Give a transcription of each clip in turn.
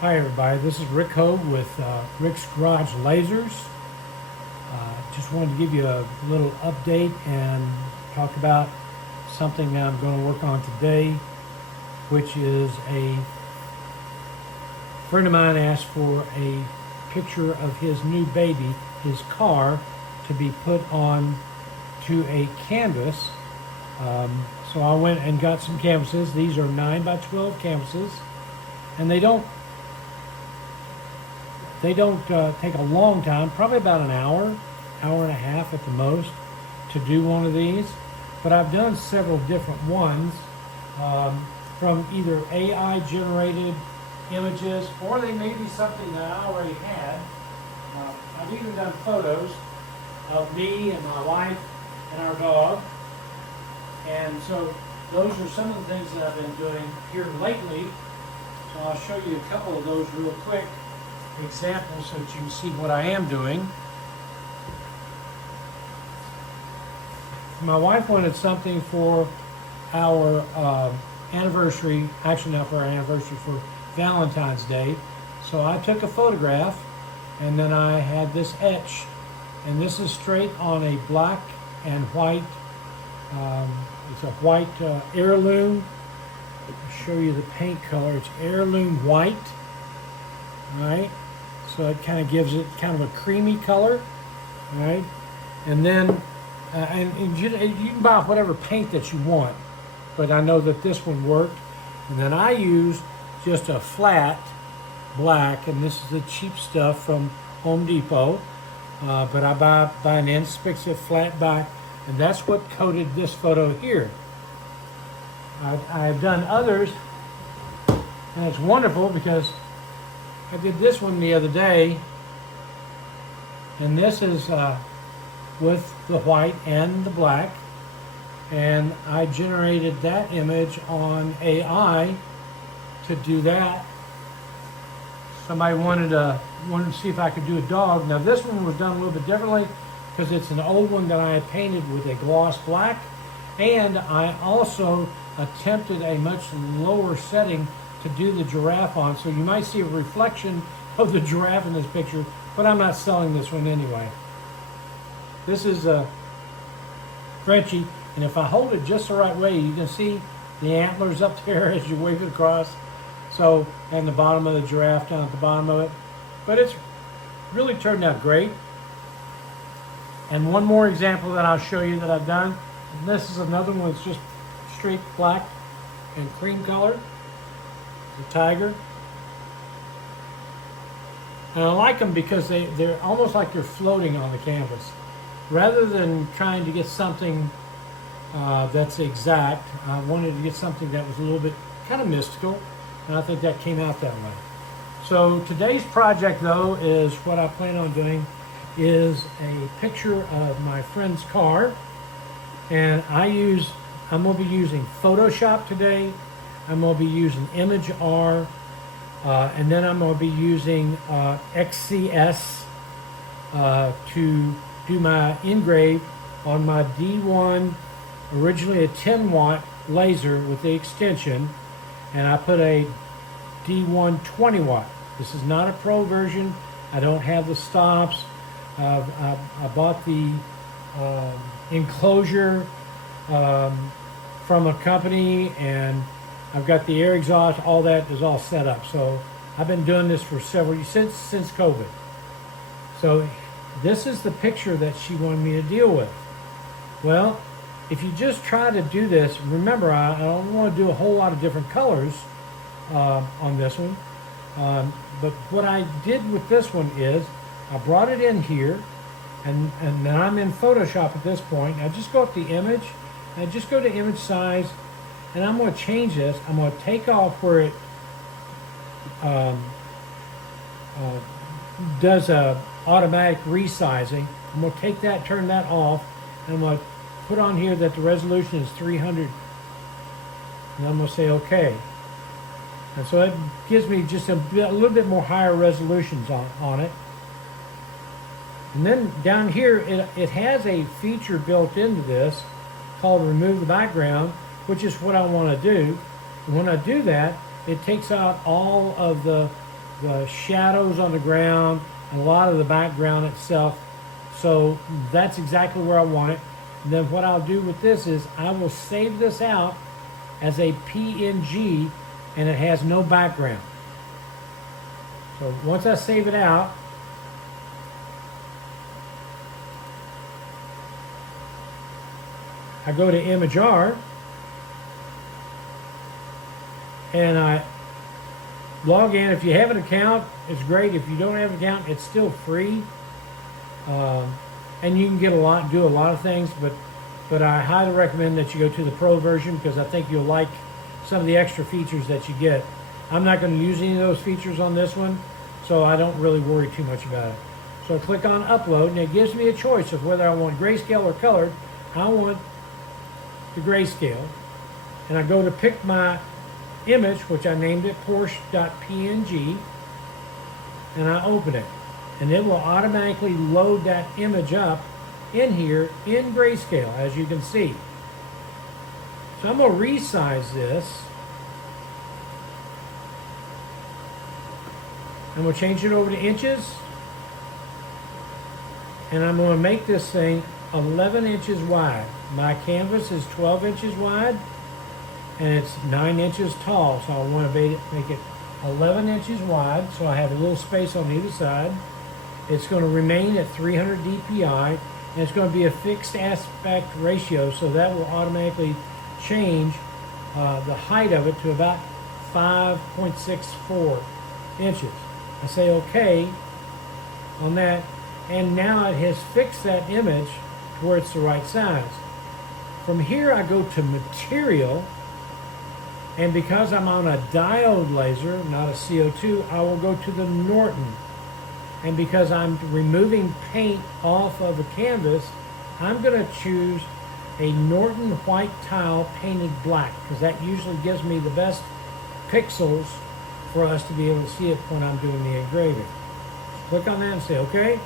Hi everybody, this is Rick Hogue with Rick's Garage Lasers. Just wanted to give you a little update and talk about something I'm going to work on today, which is a friend of mine asked for a picture of his new baby, his car, to be put on to a canvas. So I went and got some canvases. These are 9 by 12 canvases, and they don't take a long time, probably about an hour and a half at the most to do one of these. But I've done several different ones from either AI generated images, or they may be something that I already had. I've even done photos of me and my wife and our dog. And so those are some of the things that I've been doing here lately. So I'll show you a couple of those real quick examples so that you can see what I am doing. My wife wanted something for our anniversary, actually not for our anniversary, for Valentine's Day. So I took a photograph and then I had this etched, and this is straight on a black and white, it's a white heirloom. I'll show you the paint color. It's heirloom white, right? So it kind of gives it kind of a creamy color, right? And then, and you can buy whatever paint that you want, but I know that this one worked. And then I used just a flat black, and this is the cheap stuff from Home Depot, but I buy an inspective flat back, and that's what coated this photo here. I've done others, and it's wonderful because I did this one the other day, and this is with the white and the black, and I generated that image on AI to do that. Somebody wanted to see if I could do a dog. Now this one was done a little bit differently because it's an old one that I had painted with a gloss black, and I also attempted a much lower setting to do the giraffe on, so you might see a reflection of the giraffe in this picture, but I'm not selling this one anyway. This is a Frenchie, and if I hold it just the right way, you can see the antlers up there as you wave it across. So, and the bottom of the giraffe down at the bottom of it. But it's really turned out great. And one more example that I'll show you that I've done. And this is another one that's just straight black and cream color. The tiger. And I like them because they're almost like they're floating on the canvas. Rather than trying to get something that's exact, I wanted to get something that was a little bit kind of mystical, and I think that came out that way. So today's project, though, is what I plan on doing is a picture of my friend's car, and I'm going to be using Photoshop today. I'm going to be using Image R, and then I'm going to be using XCS to do my engrave on my D1, originally a 10 watt laser with the extension, and I put a D1 20 watt. This is not a pro version. I don't have the stops. I bought the enclosure from a company, and I've got the air exhaust. All that is all set up. So I've been doing this for several years, since COVID. So this is the picture that she wanted me to deal with. Well, if you just try to do this, remember I don't want to do a whole lot of different colors on this one. But what I did with this one is I brought it in here, and then I'm in Photoshop at this point. I just go up to image, and I just go to image size, and I'm going to change this. I'm going to take off where it does a automatic resizing. I'm going to take that, turn that off, and I'm going to put on here that the resolution is 300, and I'm going to say OK. And so it gives me just a little bit more higher resolutions on it. And then down here, it has a feature built into this called remove the background, which is what I want to do. And when I do that, it takes out all of the the shadows on the ground, and a lot of the background itself. So that's exactly where I want it. And then what I'll do with this is I will save this out as a PNG, and it has no background. So once I save it out, I go to Image R, and I log in. If you have an account, it's great. If you don't have an account, it's still free. And you can get do a lot of things, but I highly recommend that you go to the Pro version, because I think you'll like some of the extra features that you get. I'm not going to use any of those features on this one, so I don't really worry too much about it. So I click on Upload, and it gives me a choice of whether I want grayscale or colored. I want the grayscale, and I go to pick my image, which I named it Porsche.png, and I open it, and it will automatically load that image up in here in grayscale, as you can see. So I'm going to resize this. I'm going to change it over to inches, and I'm going to make this thing 11 inches wide. My canvas is 12 inches wide, and it's 9 inches tall, so I want to make it 11 inches wide, so I have a little space on either side. It's going to remain at 300 dpi, and it's going to be a fixed aspect ratio, so that will automatically change the height of it to about 5.64 inches. I say OK on that, and now it has fixed that image to where it's the right size. From here I go to Material, and because I'm on a diode laser, not a CO2, I will go to the Norton. And because I'm removing paint off of a canvas, I'm going to choose a Norton white tile painted black, because that usually gives me the best pixels for us to be able to see it when I'm doing the engraving. Click on that and say OK.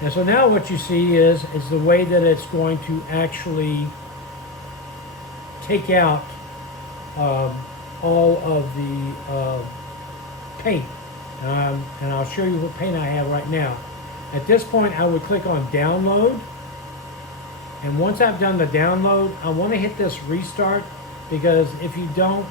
And so now what you see is the way that it's going to actually take out all of the paint. And I'll show you what paint I have right now. At this point, I would click on Download. And once I've done the download, I want to hit this Restart, because if you don't,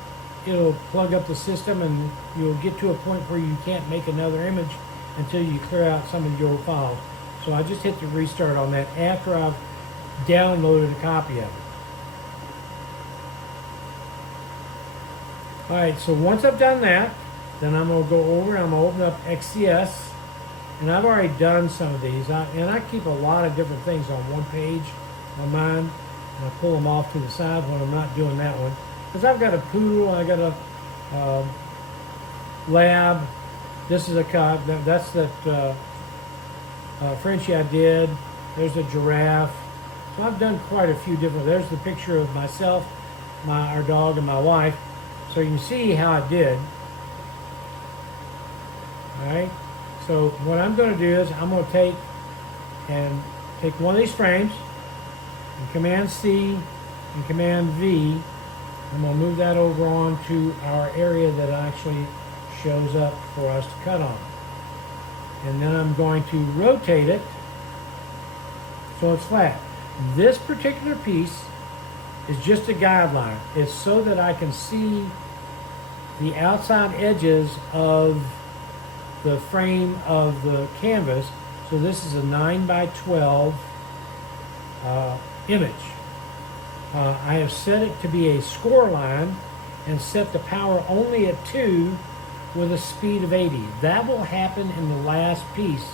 it'll plug up the system and you'll get to a point where you can't make another image until you clear out some of your files. So I just hit the Restart on that after I've downloaded a copy of it. Alright, so once I've done that, then I'm going to go over and I'm going to open up XCS. And I've already done some of these. And I keep a lot of different things on one page on mine. And I pull them off to the side when I'm not doing that one. Because I've got a poodle, I got a lab. This is a cub. That's that Frenchie I did. There's a giraffe. So I've done quite a few different. There's the picture of myself, our dog, and my wife. So you can see how I did. Alright. So what I'm going to do is I'm going to take one of these frames and Command C and Command V. I'm going to move that over onto our area that actually shows up for us to cut on. And then I'm going to rotate it so it's flat. This particular piece is just a guideline. It's so that I can see the outside edges of the frame of the canvas. So this is a 9x12 image. I have set it to be a score line and set the power only at 2 with a speed of 80. That will happen in the last piece.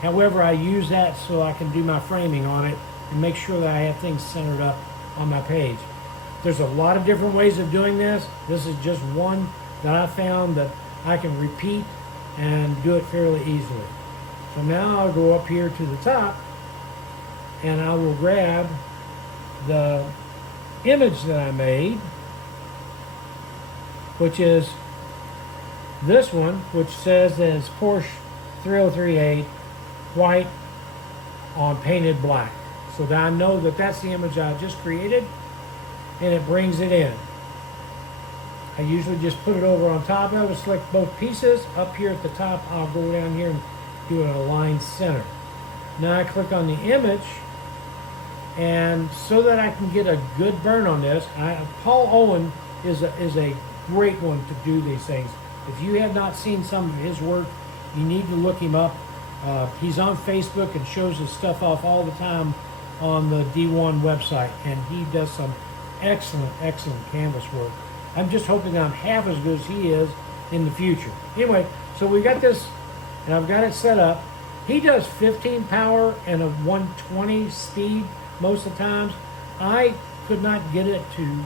However, I use that so I can do my framing on it and make sure that I have things centered up on my page. There's a lot of different ways of doing this. This is just one that I found that I can repeat and do it fairly easily. So now I'll go up here to the top and I will grab the image that I made, which is this one, which says that it's Porsche 3038 white on painted black. So that I know that that's the image I just created, and it brings it in. I usually just put it over on top of it, select both pieces. Up here at the top, I'll go down here and do an align center. Now I click on the image, and so that I can get a good burn on this, Paul Owen is a great one to do these things. If you have not seen some of his work, you need to look him up. He's on Facebook and shows his stuff off all the time on the D1 website, and he does some excellent canvas work. I'm just hoping I'm half as good as he is in the future. Anyway, so we got this, and I've got it set up. He does 15 power and a 120 speed most of the times. I could not get it to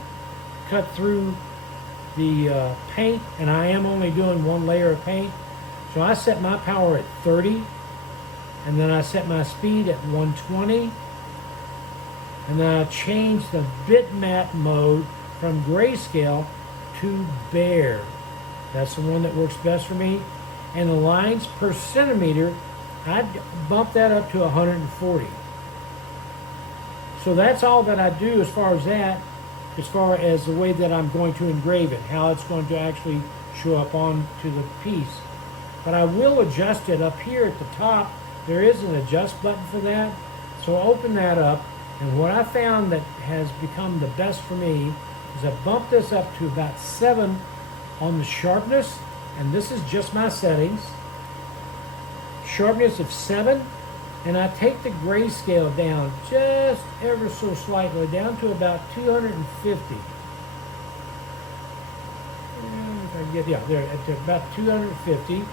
cut through the paint, and I am only doing one layer of paint. So I set my power at 30, and then I set my speed at 120, and then I changed the bitmap mode from grayscale to bare. That's the one that works best for me. And the lines per centimeter, I'd bump that up to 140. So that's all that I do as far as that, as far as the way that I'm going to engrave it, how it's going to actually show up onto the piece. But I will adjust it up here at the top. There is an adjust button for that. So I'll open that up, and what I found that has become the best for me is I bump this up to about 7 on the sharpness, and this is just my settings. Sharpness of 7, and I take the grayscale down just ever so slightly, down to about 250. And if I can get, yeah, there, at about 250.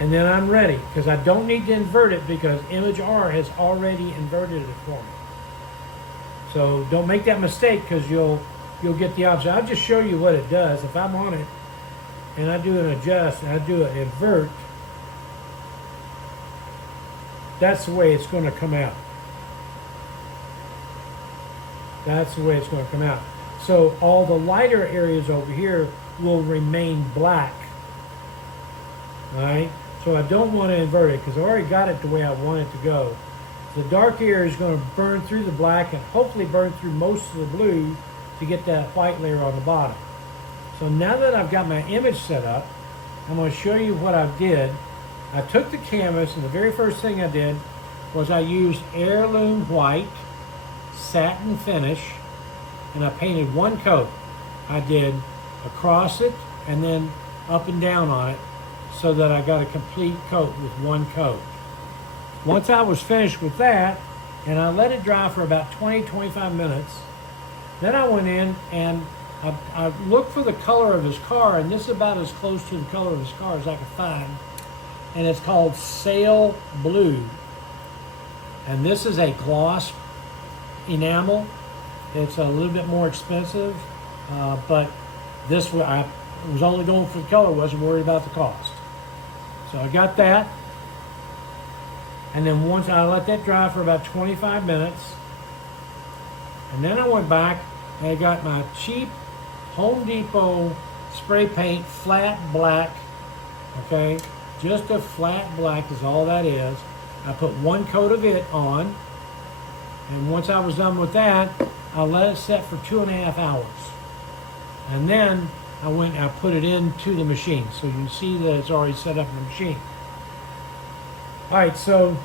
And then I'm ready, because I don't need to invert it because Image R has already inverted it for me. So don't make that mistake, because you'll get the opposite. I'll just show you what it does. If I'm on it and I do an adjust and I do an invert, that's the way it's going to come out. That's the way it's going to come out. So all the lighter areas over here will remain black. All right? So I don't want to invert it because I already got it the way I want it to go. The dark area is going to burn through the black and hopefully burn through most of the blue to get that white layer on the bottom. So now that I've got my image set up, I'm going to show you what I did. I took the canvas, and the very first thing I did was I used Heirloom White Satin finish, and I painted one coat. I did across it and then up and down on it, so that I got a complete coat with one coat. Once I was finished with that, and I let it dry for about 20-25 minutes, then I went in and I looked for the color of his car, and this is about as close to the color of his car as I could find, and it's called Sail Blue. And this is a gloss enamel. It's a little bit more expensive, but this I was only going for the color, wasn't worried about the cost. So I got that, and then once I let that dry for about 25 minutes, and then I went back and I got my cheap Home Depot spray paint flat black, okay, just a flat black is all that is. I put one coat of it on, and once I was done with that, I let it set for 2.5 hours, and then I went and I put it into the machine. So you see that it's already set up in the machine. All right, so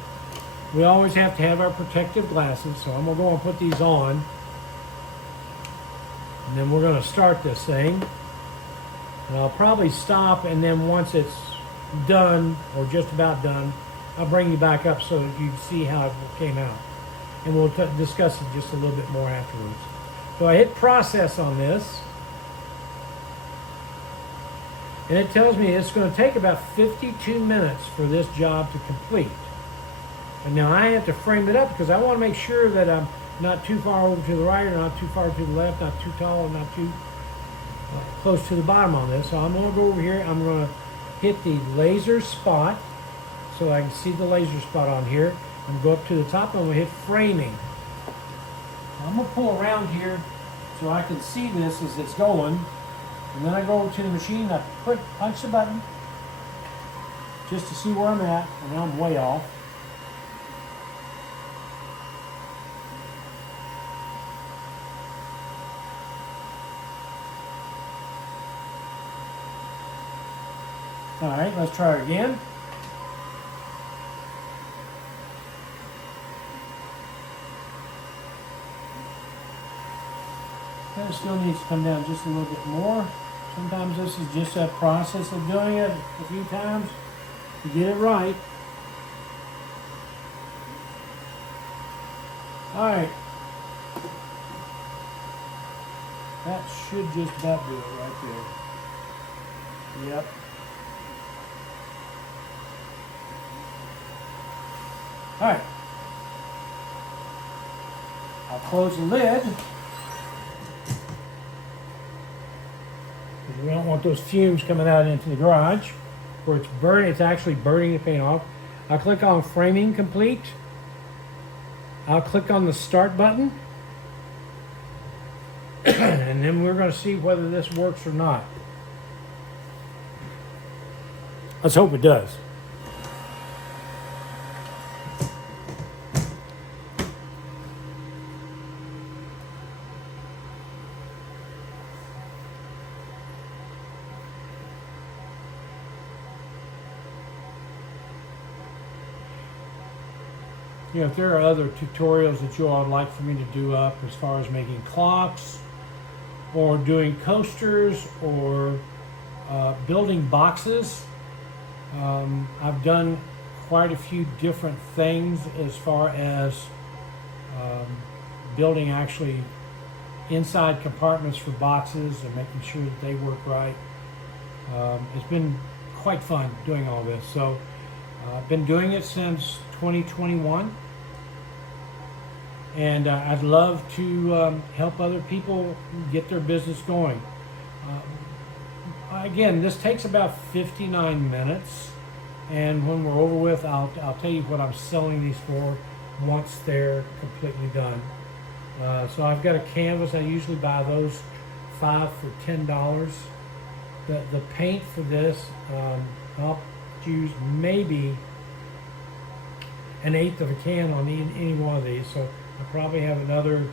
we always have to have our protective glasses. So I'm gonna go and put these on. And then we're gonna start this thing. And I'll probably stop, and then once it's done, or just about done, I'll bring you back up so that you can see how it came out. And we'll discuss it just a little bit more afterwards. So I hit process on this. And it tells me it's going to take about 52 minutes for this job to complete. And now I have to frame it up because I want to make sure that I'm not too far over to the right or not too far to the left, not too tall or not too close to the bottom on this. So I'm going to go over here. I'm going to hit the laser spot so I can see the laser spot on here. I'm going to go up to the top and I'm going to hit framing. I'm going to pull around here so I can see this as it's going. And then I go over to the machine, I punch the button just to see where I'm at, and I'm way off. All right, let's try it again. It still needs to come down just a little bit more. Sometimes this is just a process of doing it a few times to get it right. All right. That should just about do it right there. Yep. All right. I'll close the lid. We don't want those fumes coming out into the garage where it's burning. It's actually burning the paint off. I'll click on framing complete. I'll click on the start button. And then we're going to see whether this works or not. Let's hope it does. You know, if there are other tutorials that you all would like for me to do up as far as making clocks or doing coasters or building boxes, I've done quite a few different things as far as building actually inside compartments for boxes and making sure that they work right. It's been quite fun doing all this. So I've been doing it since 2021. And I'd love to help other people get their business going. Again, this takes about 59 minutes. And when we're over with, I'll tell you what I'm selling these for once they're completely done. So I've got a canvas. I usually buy those 5 for $10. The paint for this, I'll use maybe 1/8 of a can on any one of these. So I probably have another,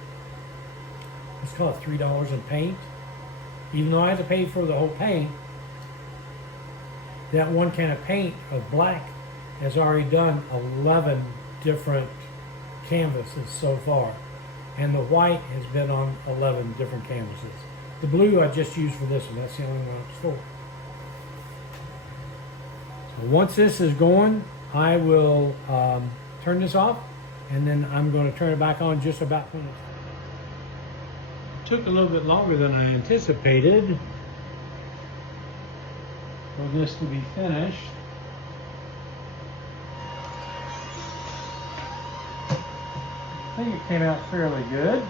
let's call it $3 in paint. Even though I have to pay for the whole paint, that one can of paint of black has already done 11 different canvases so far. And the white has been on 11 different canvases. The blue I just used for this one. That's the only one it's for. So once this is going, I will turn this off, and then I'm going to turn it back on just about when it's... It took a little bit longer than I anticipated for this to be finished. I think it came out fairly good.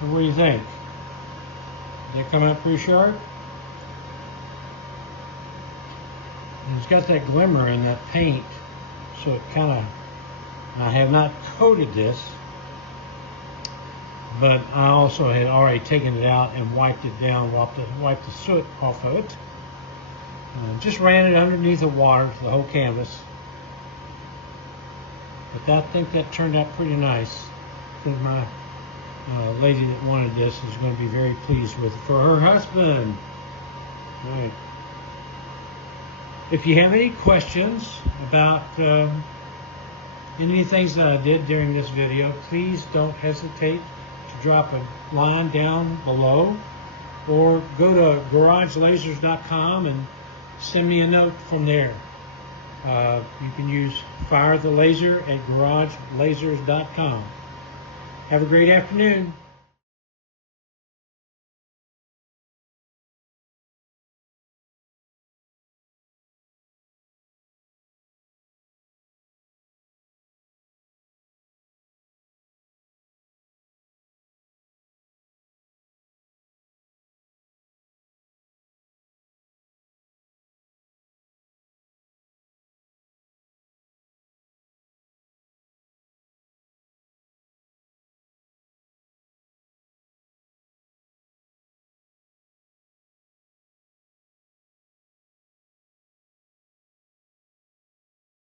So what do you think? Did that come out pretty sharp? And it's got that glimmer in that paint, so it kind of, I have not coated this, but I also had already taken it out and wiped it down, wiped the soot off of it. Just ran it underneath the water, the whole canvas. But I think that turned out pretty nice. I think my lady that wanted this is going to be very pleased with it for her husband. All right. If you have any questions about any of the things that I did during this video, please don't hesitate to drop a line down below or go to garagelasers.com and send me a note from there. You can use Fire the Laser at garagelasers.com. Have a great afternoon.